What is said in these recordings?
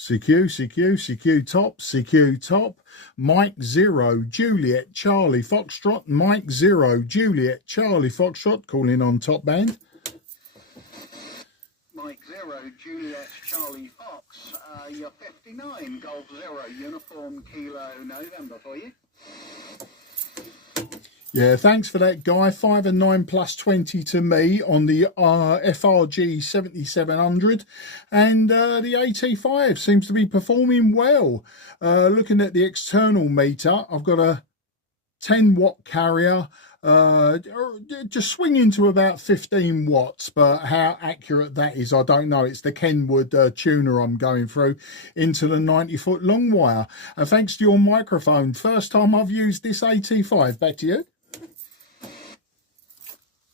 CQ top, CQ top, Mike 0, Juliet, Charlie, Foxtrot, Mike 0, Juliet, Charlie, Foxtrot, calling on top band. Mike 0, Juliet, Charlie, Fox, you're 59, Golf 0, Uniform Kilo November for you. Yeah, thanks for that, Guy. 5 and 9 plus 20 to me on the FRG-7700. And the AT5 seems to be performing well. Looking at the external meter, I've got a 10 watt carrier, just swinging to about 15 watts, but how accurate that is, I don't know. It's the Kenwood tuner I'm going through into the 90-foot long wire. And thanks to your microphone, first time I've used this AT5. Back to you.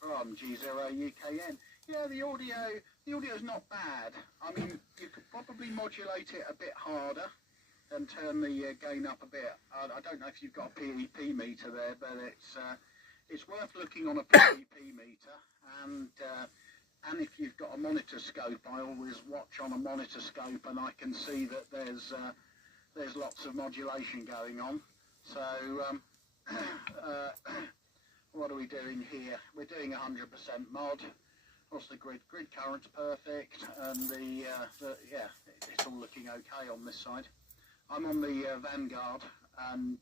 From G0UKN. Yeah, the audio's not bad. I mean, you could probably modulate it a bit harder and turn the gain up a bit. I don't know if you've got a PEP meter there, but it's worth looking on a PEP meter, and if you've got a monitor scope, I always watch on a monitor scope, and I can see that there's lots of modulation going on. So what are we doing here? We're doing 100% mod. Of course, the grid current's perfect, and yeah, it's all looking okay on this side. I'm on the Vanguard, and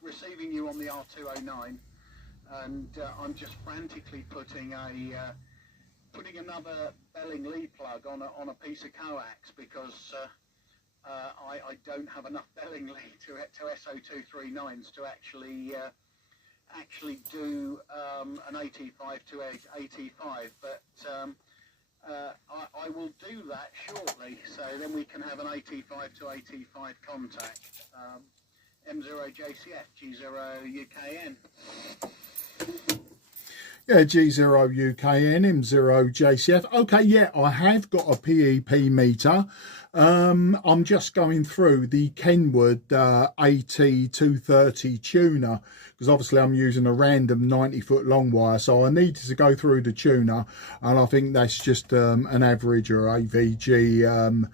receiving you on the R209, and I'm just frantically putting another Belling lead plug on a piece of coax, because I don't have enough Belling lead to SO239s to actually do an AT5 to AT5, but I will do that shortly, so then we can have an AT5 to AT5 contact. M0JCF, G0UKN. Yeah, G0UKN, M0JCF. Okay, yeah, I have got a PEP meter. I'm just going through the Kenwood AT230 tuner, because obviously I'm using a random 90-foot long wire, so I needed to go through the tuner, and I think that's just an average or AVG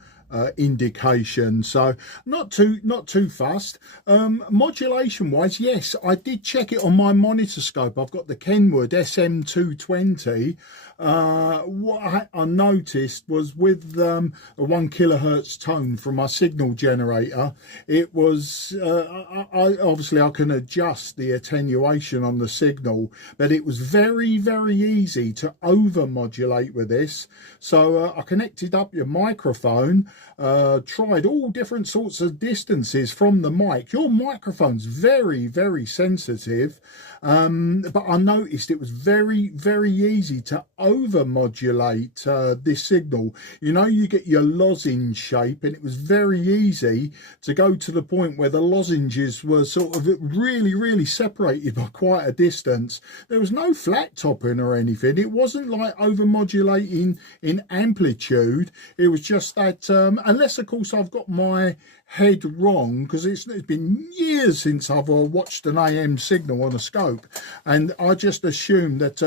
indication, so not too fast. Modulation wise, yes, I did check it on my monitor scope. I've got the Kenwood SM220. What I noticed was with a 1 kilohertz tone from my signal generator, it was obviously I can adjust the attenuation on the signal, but it was very easy to over modulate with this. So I connected up your microphone, tried all different sorts of distances from the mic. Your microphone's very sensitive, but I noticed it was very easy to over modulate this signal. You know, you get your lozenge shape, and it was very easy to go to the point where the lozenges were sort of really separated by quite a distance. There was no flat topping or anything. It wasn't like over modulating in amplitude. It was just that, unless of course I've got my head wrong, because it's been years since I've watched an AM signal on a scope, and I just assumed that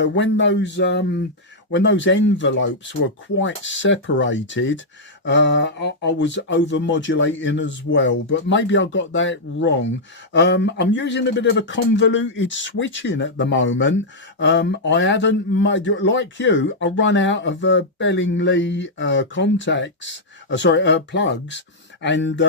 when those envelopes were quite separated, I was over modulating as well, but maybe I got that wrong. I'm using a bit of a convoluted switching at the moment. I haven't made, like you, I run out of Bellinglee plugs, and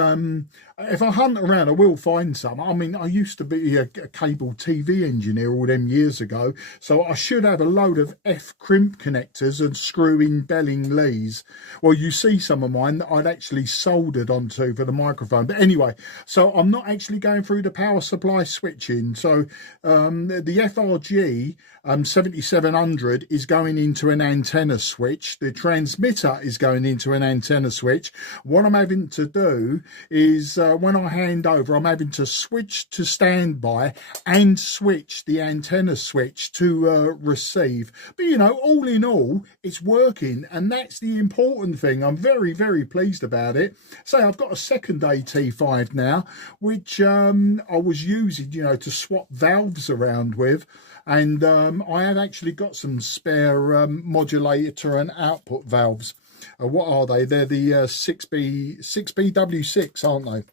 if I hunt around, I will find some. I mean, I used to be a cable TV engineer all them years ago, so I should have a load of F-crimp connectors and screw-in Bellinglees. Well, you see some of mine that I'd actually soldered onto for the microphone. But anyway, so I'm not actually going through the power supply switching. So the FRG 7700 is going into an antenna switch. The transmitter is going into an antenna switch. What I'm having to do is when I hand over, I'm having to switch to standby and switch the antenna switch to receive. But you know, all in all, it's working, and that's the important thing. I'm very pleased about it. So I've got a second AT5 now, which I was using, you know, to swap valves around with, and I have actually got some spare modulator and output valves. what are they? They're the 6BW6, aren't they?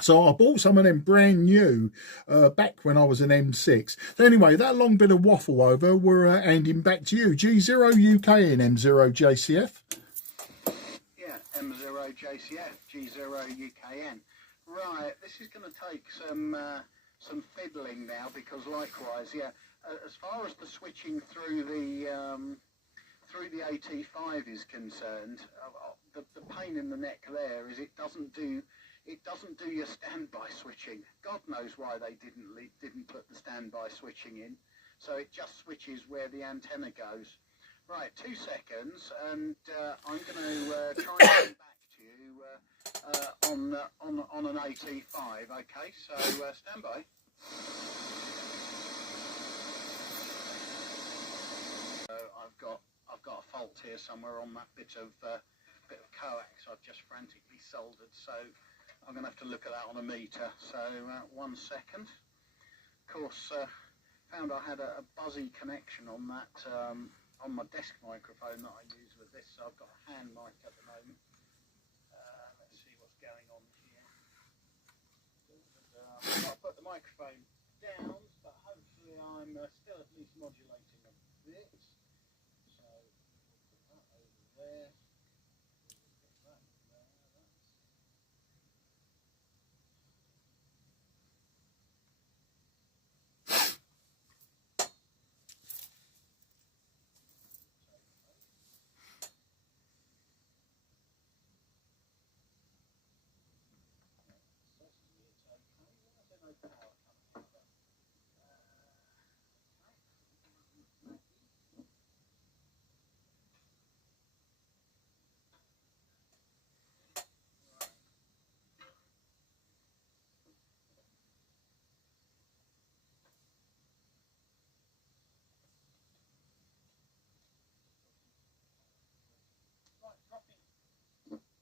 So I bought some of them brand new back when I was an M6. So anyway, that long bit of waffle over, we're handing back to you. G0UKN M0JCF. Yeah, M0JCF, G0UKN. Right, this is going to take some fiddling now, because likewise, yeah, as far as the switching through the AT5 is concerned, the pain in the neck there is it doesn't do your standby switching. God knows why they didn't put the standby switching in. So it just switches where the antenna goes. Right, 2 seconds, and I'm going to try and come back to you on an AT5. Okay, so stand by. So I've got a fault here somewhere on that bit of coax I've just frantically soldered. So I'm going to have to look at that on a meter. So 1 second. Of course, found I had a buzzy connection on that on my desk microphone that I use with this. So I've got a hand mic at the moment. Let's see what's going on here. I've got to put the microphone down, but hopefully I'm still at least modulating a bit. So we'll put that over there.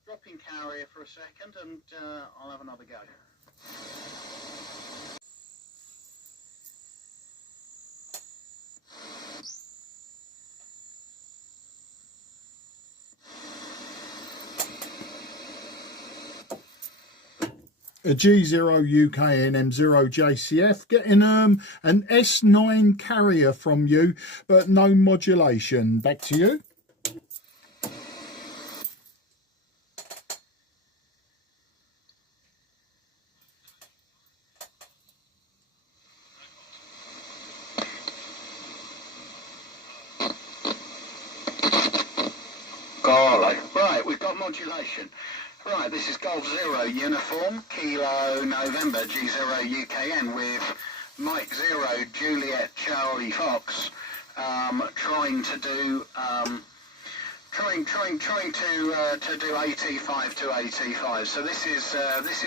Dropping carrier for a second, and I'll have another go. A G0UKN M0JCF, getting an S9 carrier from you, but no modulation. Back to you. Right, we've got modulation. Right, this is Golf 0 Uniform, Kilo November, G0UKN with Mike 0 Juliet Charlie Fox, trying to do AT5 to AT5. So this is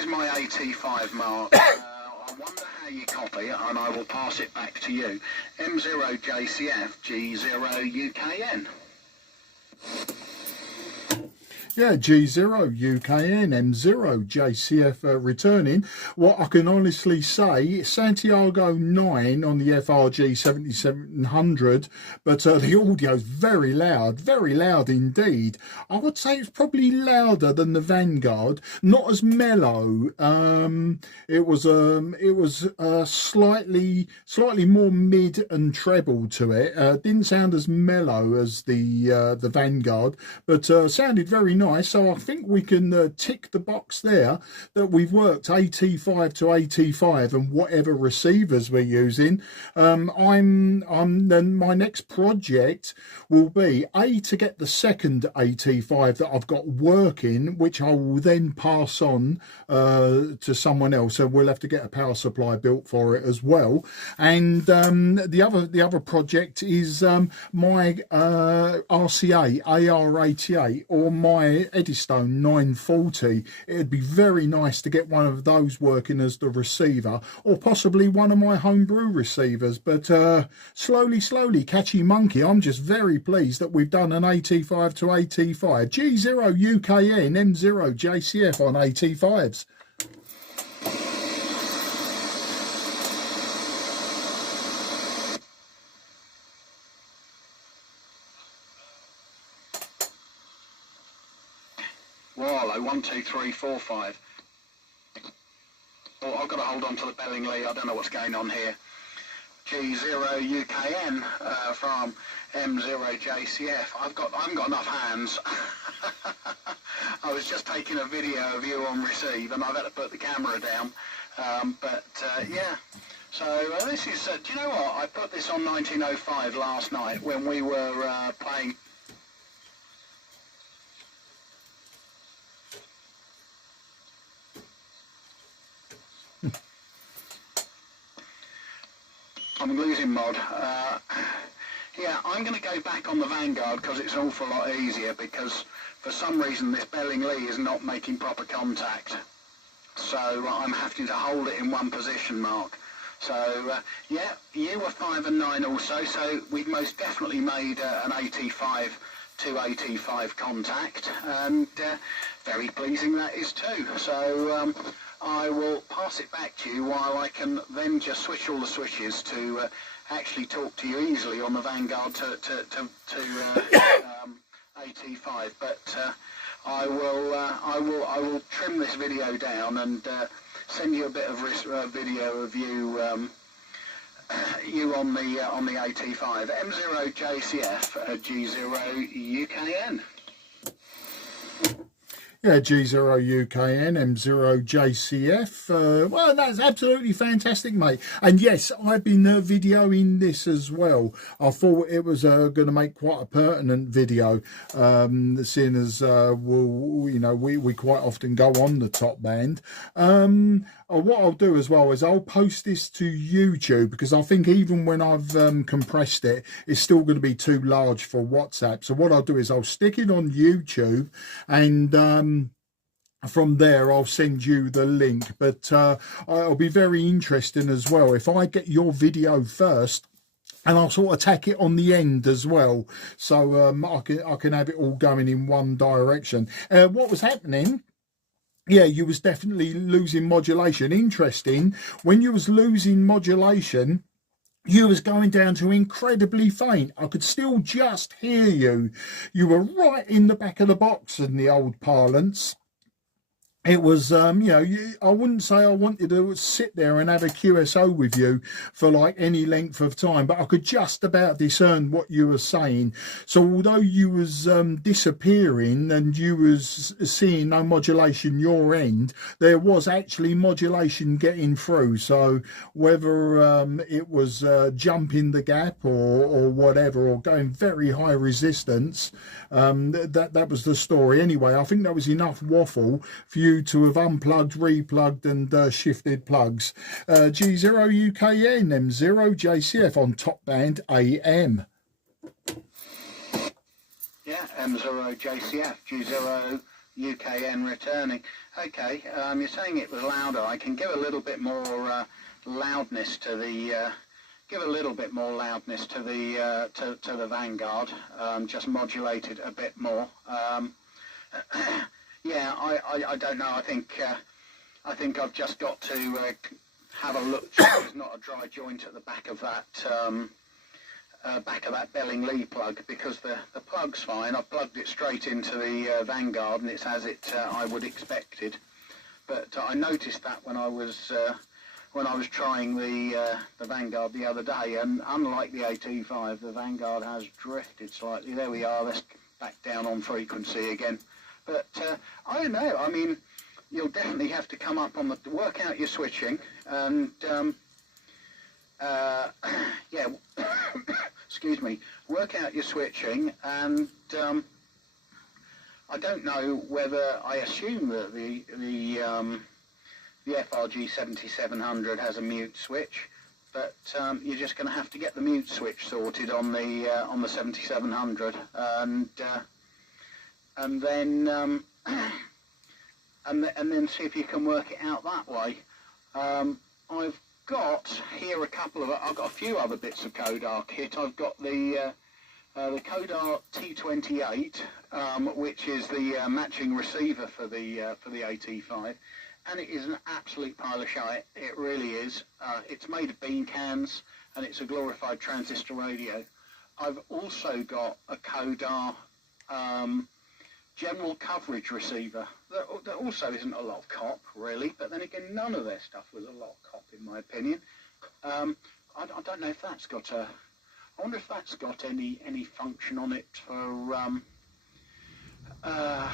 my AT5 mark. I wonder how you copy it, and I will pass it back to you. M0JCF G0UKN. Yeah, G0UKN M0JCF returning. What I can honestly say, Santiago 9 on the FRG-7700, but the audio's very loud indeed. I would say it's probably louder than the Vanguard, not as mellow. It was slightly more mid and treble to it. Didn't sound as mellow as the Vanguard, but sounded very nice. So I think we can tick the box there that we've worked AT5 to AT5 and whatever receivers we're using. My next project will be to get the second AT5 that I've got working, which I will then pass on to someone else. So we'll have to get a power supply built for it as well. And the other project is my RCA AR88 or my Eddystone 940. It'd be very nice to get one of those working as the receiver, or possibly one of my homebrew receivers. But slowly, catchy monkey. I'm just very pleased that we've done an AT5 to AT5. G0UKN M0JCF on AT5s. hello, 1, 2, 3, 4, 5. Oh, I've got to hold on to the Bellingly. I don't know what's going on here. G0UKN from M0JCF. I haven't got enough hands. I was just taking a video of you on receive, and I've had to put the camera down. Yeah. So this is. Do you know what? I put this on 1905 last night when we were playing. I'm losing mod. Yeah, I'm going to go back on the Vanguard because it's an awful lot easier, because for some reason this Bellingly is not making proper contact. So I'm having to hold it in one position, Mark. So yeah, you were 5 and 9 also, so we've most definitely made an AT5 to AT5 contact, and very pleasing that is too. So I will pass it back to you while I can then just switch all the switches to actually talk to you easily on the Vanguard to AT5. But I will trim this video down and send you a bit of video of you you on the AT5 M0JCF G0UKN. Yeah, G0UKN, M0JCF. Well, that's absolutely fantastic, mate. And yes, I've been videoing this as well. I thought it was going to make quite a pertinent video, seeing as we quite often go on the top band. What I'll do as well is I'll post this to YouTube, because I think even when I've compressed it, it's still going to be too large for WhatsApp. So what I'll do is I'll stick it on YouTube, and from there I'll send you the link. But it'll be very interesting as well if I get your video first, and I'll sort of tack it on the end as well, so I can have it all going in one direction. What was happening? Yeah, you was definitely losing modulation. Interesting, when you was losing modulation, you was going down to incredibly faint. I could still just hear you. You were right in the back of the box in the old parlance. It was, I wouldn't say I wanted to sit there and have a QSO with you for like any length of time, but I could just about discern what you were saying. So although you was disappearing and you was seeing no modulation your end, there was actually modulation getting through. So whether it was jumping the gap or whatever, or going very high resistance, that was the story. Anyway, I think that was enough waffle for you to have unplugged, replugged and shifted plugs. G0UKN M0JCF on top band AM. Yeah, M0JCF G0UKN returning. Okay, you're saying it was louder. I can give a little bit more loudness to the to the Vanguard. Just modulate it a bit more. Yeah, I don't know. I think I've just got to have a look. There's not a dry joint at the back of that Bellingly plug, because the plug's fine. I've plugged it straight into the Vanguard, and it's as I would expected. But I noticed that when I was trying the Vanguard the other day, and unlike the AT5, the Vanguard has drifted slightly. There we are. Let's back down on frequency again. But I don't know. I mean, you'll definitely have to come up on work out your switching, and yeah, excuse me, work out your switching, and I don't know whether, I assume that the FRG-7700 has a mute switch, but you're just going to have to get the mute switch sorted on the 7700, and then see if you can work it out that way. I've got here I've got a few other bits of Codar kit. I've got the Codar T28, which is the matching receiver for the AT5, and it is an absolute pile of shite. It really is. It's made of bean cans, and it's a glorified transistor radio. I've also got a Codar general coverage receiver that also isn't a lot of cop really, but then again none of their stuff was a lot of cop in my opinion. I don't know if that's got a, I wonder if that's got any function on it for I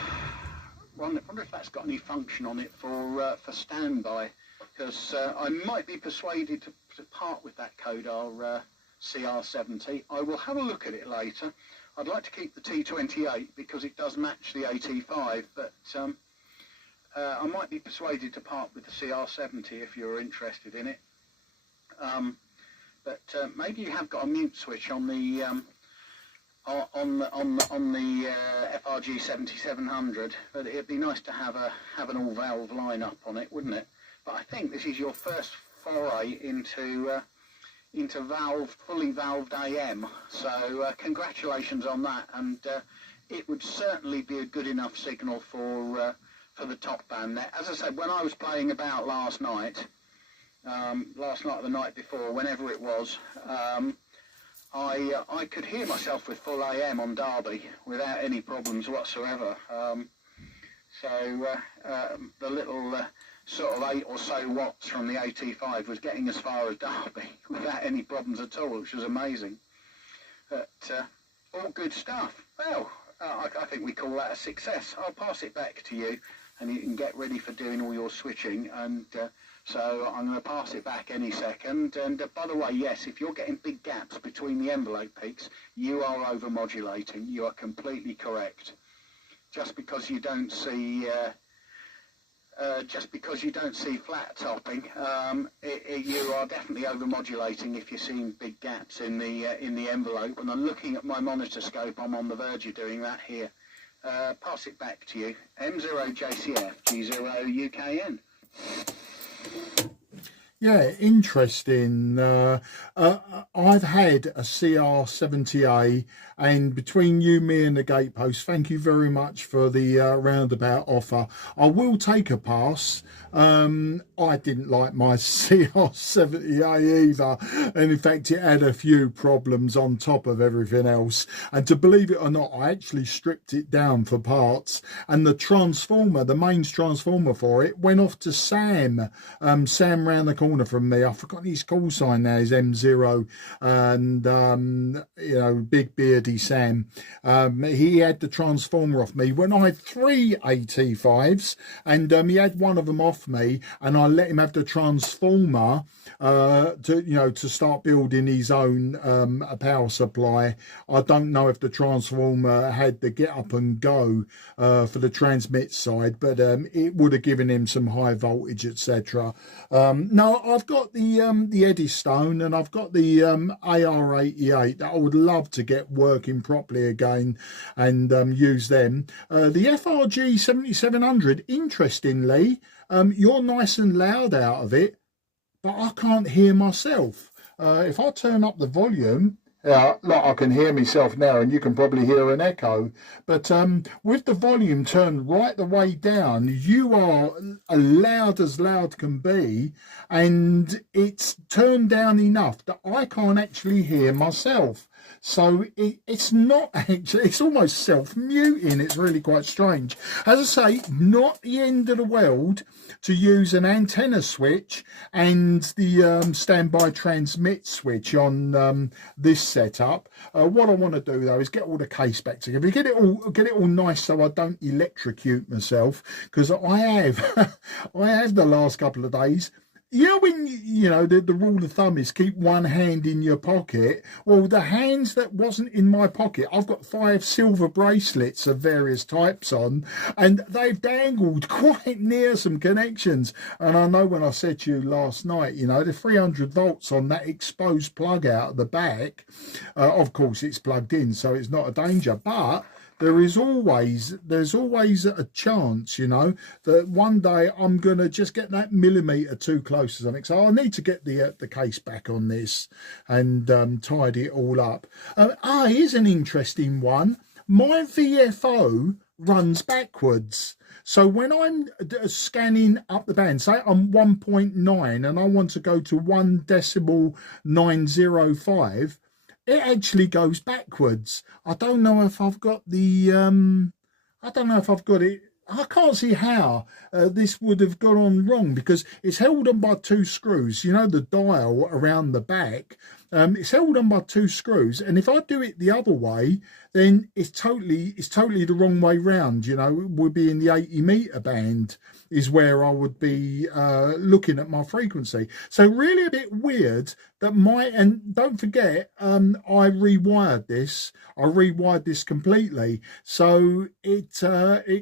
wonder if that's got any function on it for standby, because I might be persuaded to part with that Codar CR70. I will have a look at it later. I'd like to keep the T28 because it does match the AT5, but I might be persuaded to part with the CR70 if you're interested in it. But maybe you have got a mute switch on the FRG-7700, but it'd be nice to have an all valve lineup on it, wouldn't it? But I think this is your first foray into fully valved AM, so congratulations on that, and it would certainly be a good enough signal for the top band there. As I said, when I was playing about last night or the night before, whenever it was, I could hear myself with full AM on Derby without any problems whatsoever. The little sort of 8 or so watts from the AT5 was getting as far as Derby without any problems at all, which was amazing. But all good stuff. Well, I think we call that a success. I'll pass it back to you, and you can get ready for doing all your switching. And so I'm going to pass it back any second. And by the way, yes, if you're getting big gaps between the envelope peaks, you are over-modulating. You are completely correct. Just because you don't see flat topping, you are definitely over-modulating if you're seeing big gaps in the envelope. And I'm looking at my monitor scope. I'm on the verge of doing that here. Pass it back to you. M0JCF G0UKN. Yeah, interesting. I've had a CR70A, and between you, me and the gatepost, thank you very much for the roundabout offer. I will take a pass. I didn't like my CR70A either, and in fact it had a few problems on top of everything else, and to believe it or not, I actually stripped it down for parts, and the transformer, the mains transformer for it, went off to Sam round the corner from me. I forgot his call sign now, is M0, and you know, big beardy Sam. He had the transformer off me when I had 3 AT5s, and he had one of them off me, and I let him have the transformer to start building his own power supply. I don't know if the transformer had the get up and go for the transmit side, but it would have given him some high voltage, etc. No, I've got the Eddystone, and I've got the AR88 that I would love to get working properly again and use them. The FRG-7700, interestingly, you're nice and loud out of it, but I can't hear myself. If I turn up the volume, like I can hear myself now, and you can probably hear an echo, but with the volume turned right the way down, you are as loud can be, and it's turned down enough that I can't actually hear myself. So it's not actually, it's almost self-muting. It's really quite strange. As I say, not the end of the world to use an antenna switch and the standby transmit switch on this setup. What I want to do though is get all the case back together, get it all nice so I don't electrocute myself, because I have the last couple of days. You know, when the rule of thumb is keep one hand in your pocket. Well, the hands that wasn't in my pocket, I've got 5 silver bracelets of various types on, and they've dangled quite near some connections. And I know when I said to you last night, the 300 volts on that exposed plug out of the back, of course it's plugged in, so it's not a danger, but there's always a chance, that one day I'm going to just get that millimetre too close to something. So I need to get the case back on this and tidy it all up. Here's an interesting one. My VFO runs backwards. So when I'm scanning up the band, say I'm 1.9 and I want to go to 1.905, it actually goes backwards. I don't know if I've got the I don't know if I've got it. I can't see how this would have gone on wrong, because it's held on by two screws. You know, the dial around the back, it's held on by two screws. And if I do it the other way, then it's totally the wrong way round. You know, it would be in the 80-meter band is where I would be looking at my frequency. So really a bit weird that and don't forget, I rewired this. I rewired this completely. So it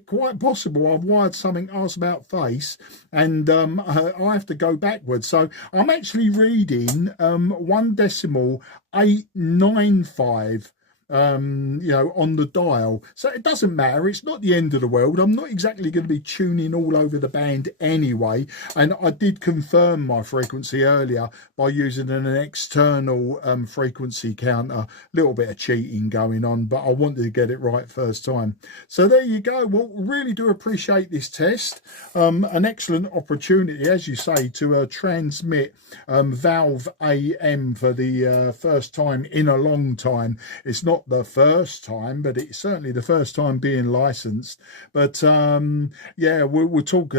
quite possible I've wired something arse about face, and I have to go backwards. So I'm actually reading 1.895 you know, on the dial. So it doesn't matter, it's not the end of the world. I'm not exactly going to be tuning all over the band anyway, and I did confirm my frequency earlier by using an external frequency counter. A little bit of cheating going on, but I wanted to get it right first time. So there you go. Well, really do appreciate this test. An excellent opportunity, as you say, to transmit Valve AM for the first time in a long time. It's not the first time, but it's certainly the first time being licensed. But yeah, we'll talk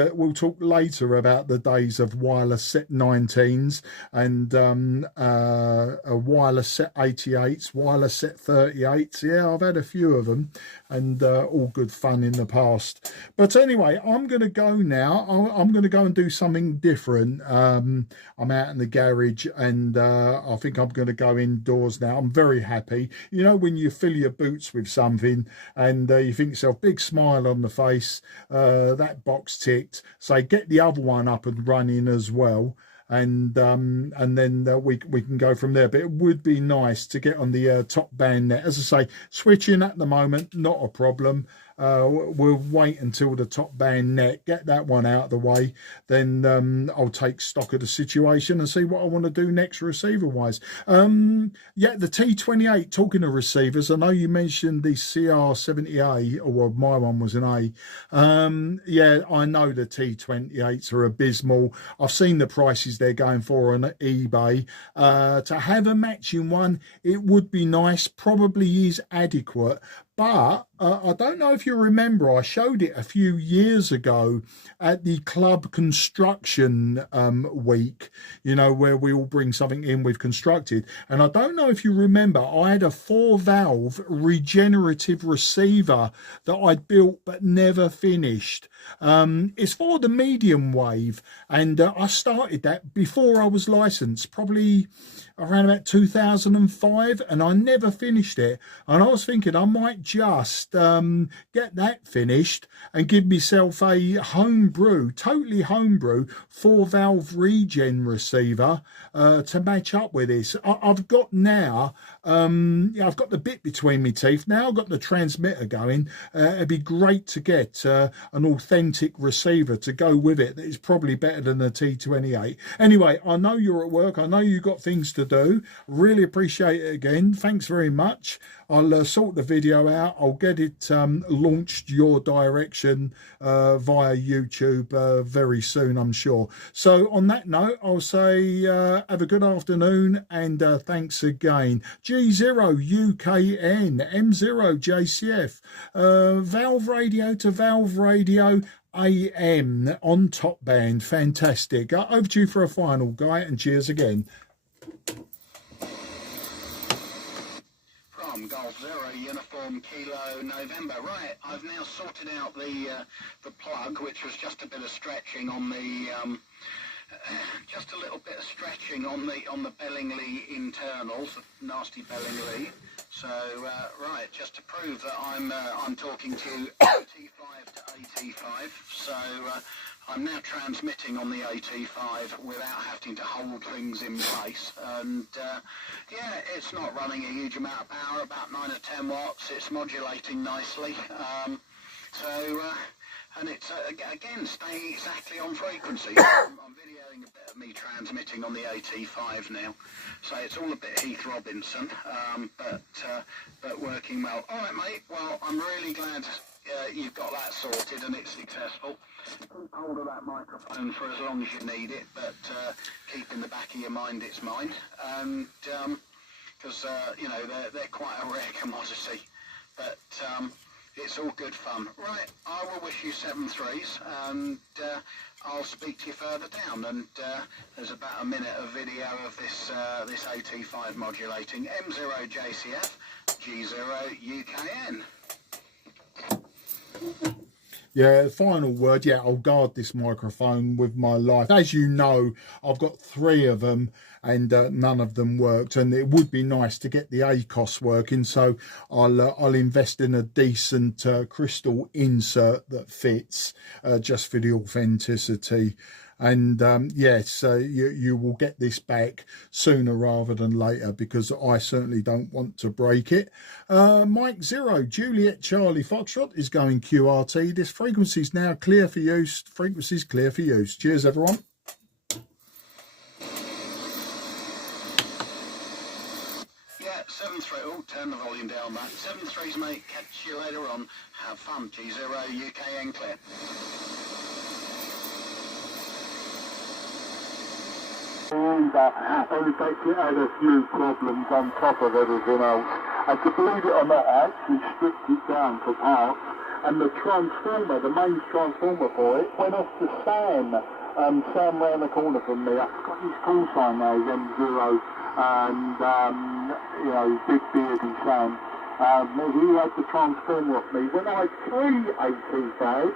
later about the days of wireless set 19s and a wireless set 88s, wireless set 38s. Yeah, I've had a few of them, and all good fun in the past. But anyway, I'm going to go now. I'm going to go and do something different. I'm out in the garage, and I think I'm going to go indoors now. I'm very happy. You know, when you fill your boots with something and you think yourself, big smile on the face, that box ticked, so get the other one up and running as well, and then we can go from there. But it would be nice to get on the top band net. As I say, switching at the moment, not a problem. We'll wait until the top band net, get that one out of the way, then I'll take stock of the situation and see what I want to do next receiver wise. Yeah, the T28, talking of receivers, I know you mentioned the CR70A, or well, my one was an A. Yeah, I know the T28s are abysmal. I've seen the prices they're going for on eBay. To have a matching one, it would be nice, probably is adequate. But I don't know if you remember, I showed it a few years ago at the club construction week, you know, where we all bring something in we've constructed. And I don't know if you remember, I had a 4-valve regenerative receiver that I'd built but never finished. It's for the medium wave, and I started that before I was licensed, probably around about 2005, and I never finished it. And I was thinking I might just get that finished and give myself a totally homebrew 4-valve regen receiver to match up with this. I've got now, yeah, I've got the bit between my teeth now. I've got the transmitter going. It'd be great to get an authentic receiver to go with it that is probably better than the T28. Anyway, I know you're at work. I know you've got things to do. Really appreciate it again. Thanks very much. I'll sort the video out. I'll get it launched your direction via YouTube very soon, I'm sure. So on that note, I'll say have a good afternoon, and thanks again. G0UKN M0JCF Valve radio to Valve radio AM on top band. Fantastic. Over to you for a final, Guy, and cheers again. From Golf Zero Uniform Kilo November. Right, I've now sorted out the plug, which was just a bit of stretching on the just a little bit of stretching on the Bellingly internals, nasty Bellingly. So right, just to prove that I'm talking to AT5 to AT5. So I'm now transmitting on the AT5 without having to hold things in place, and yeah, it's not running a huge amount of power, about 9 or 10 watts. It's modulating nicely, and it's again staying exactly on frequency. I'm videoing a bit of me transmitting on the AT5 now, so it's all a bit Heath Robinson, but working well. All right, mate. Well, I'm really glad you've got that sorted and it's successful. Keep hold of that microphone for as long as you need it, but keep in the back of your mind it's mine, and because you know, they're quite a rare commodity. But It's all good fun. Right, I will wish you 7 threes, and I'll speak to you further down. And there's about a minute of video of this this AT5 modulating M0JCF G0UKN. Yeah, final word. Yeah, I'll guard this microphone with my life. As you know, I've got 3 of them and none of them worked. And it would be nice to get the ACOS working. So I'll invest in a decent crystal insert that fits just for the authenticity. And yes, you will get this back sooner rather than later, because I certainly don't want to break it. Mike 0 Juliet Charlie Foxtrot is going QRT. This frequency is now clear for use. Frequency is clear for use. Cheers, everyone. Yeah, 7 3. Oh, turn the volume down, mate. 7 3s, mate. Catch you later on. Have fun. G0UKN clear. And in fact it had a few problems on top of everything else. And to believe it or not, I actually stripped it down for parts, and the transformer, the main transformer for it, went off to Sam. Sam round the corner from me. I've got his call sign now, he's M0, and you know, big beardy Sam. He had the transformer off me. When I had 3 AT5s,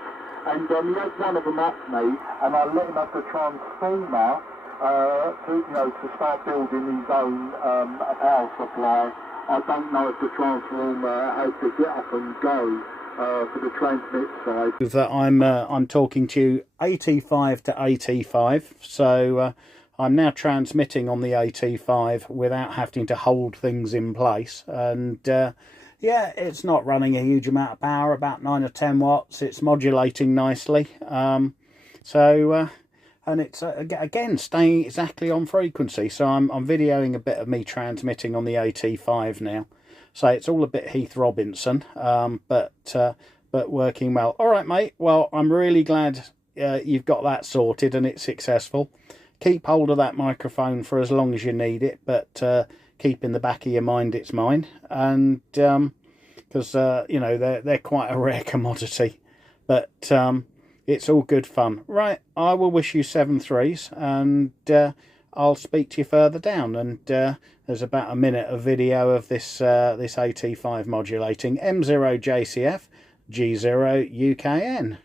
and he had one of them off me, and I let him have the transformer to start building his own power supply. I don't know if the transformer had to get up and go for the transmit side. That I'm talking to you AT5 to AT5, so I'm now transmitting on the AT5 without having to hold things in place, and yeah, it's not running a huge amount of power, about 9 or 10 watts. It's modulating nicely, and it's again staying exactly on frequency. So I'm videoing a bit of me transmitting on the AT5 now. So it's all a bit Heath Robinson, but working well. All right, mate. Well, I'm really glad you've got that sorted and it's successful. Keep hold of that microphone for as long as you need it, but keep in the back of your mind it's mine, and because you know, they're quite a rare commodity, but it's all good fun. Right, I will wish you 7 threes, and I'll speak to you further down. And there's about a minute of video of this this AT5 modulating M0JCF G0UKN.